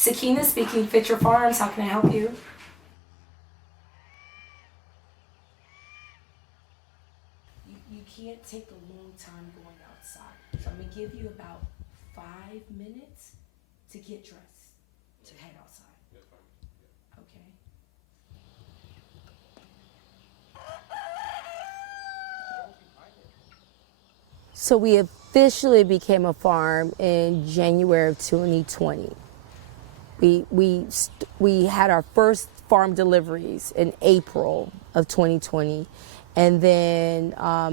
Sakina speaking, Fitrah Farms. How can I help you? You can't take a long time going outside. So I'm going to give you about 5 minutes to get dressed, to head outside. Okay. So we officially became a farm in January of 2020. We had our first farm deliveries in April of 2020. And then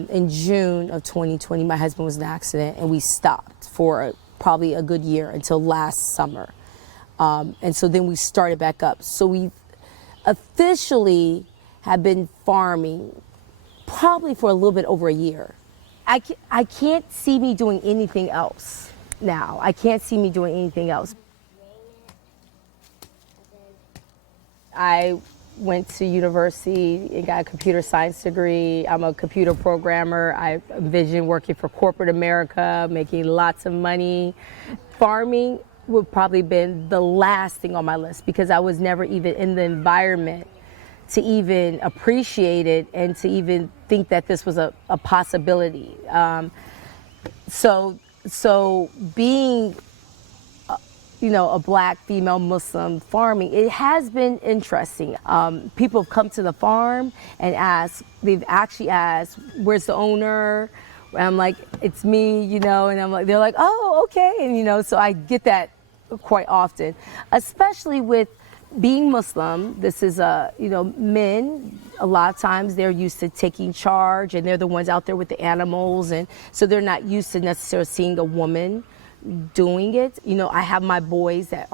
in June of 2020, my husband was in an accident and we stopped for probably a good year until last summer. And so then we started back up. So we officially have been farming probably for a little bit over a year. I can't see me doing anything else now. I can't see me doing anything else. I went to university and got a computer science degree. I'm a computer programmer. I envision working for corporate America, making lots of money. Farming would probably been the last thing on my list because I was never even in the environment to even appreciate it and to even think that this was a possibility. So being a black female Muslim farming, it has been interesting. People have come to the farm and they've actually asked, where's the owner? And I'm like, it's me, and they're like, oh, okay. And so I get that quite often, especially with being Muslim. This is men, a lot of times they're used to taking charge and they're the ones out there with the animals. And so they're not used to necessarily seeing a woman doing it. I have my boys that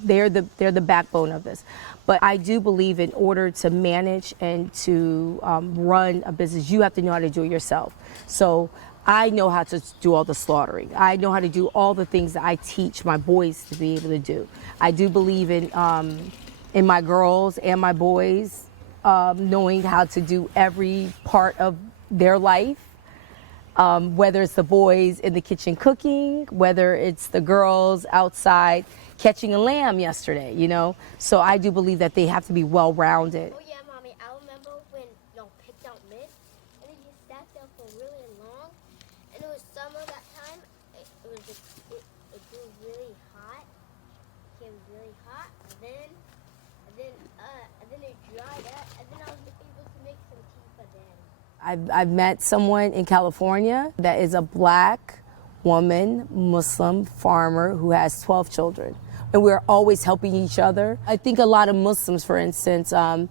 they're the backbone of this. But I do believe in order to manage and to run a business, you have to know how to do it yourself. So I know how to do all the slaughtering. I know how to do all the things that I teach my boys to be able to do. I do believe in my girls and my boys knowing how to do every part of their life. Whether it's the boys in the kitchen cooking, whether it's the girls outside catching a lamb yesterday, So I do believe that they have to be well-rounded. Oh yeah, Mommy, I remember when y'all picked out mint, and then you sat there for really long, and it was summer that time. It grew really hot, became really hot, and then it dried up, and then I was able to make some tea for Daddy. I've met someone in California that is a black woman, Muslim farmer who has 12 children. And we're always helping each other. I think a lot of Muslims, for instance, a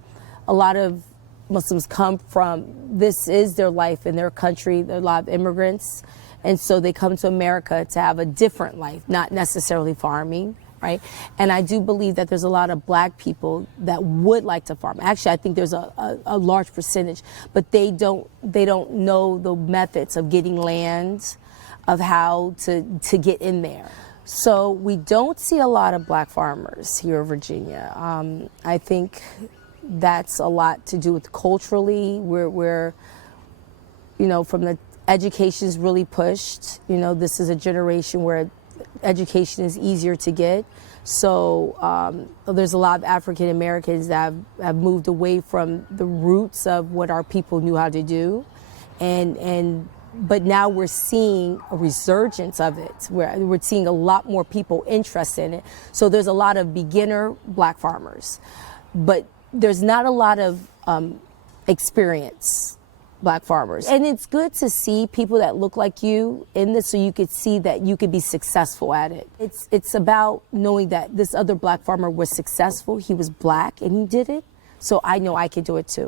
lot of Muslims come from, this is their life in their country. There are a lot of immigrants. And so they come to America to have a different life, not necessarily farming. Right? And I do believe that there's a lot of black people that would like to farm. Actually, I think there's a large percentage, but they don't know the methods of getting land, of how to get in there. So we don't see a lot of black farmers here in Virginia. I think that's a lot to do with culturally. We're from the education is really pushed. This is a generation where education is easier to get. So there's a lot of African Americans that have moved away from the roots of what our people knew how to do. But now we're seeing a resurgence of it. We're seeing a lot more people interested in it. So there's a lot of beginner black farmers, but there's not a lot of experience black farmers. And it's good to see people that look like you in this so you could see that you could be successful at it. It's about knowing that this other black farmer was successful. He was black and he did it. So I know I can do it too.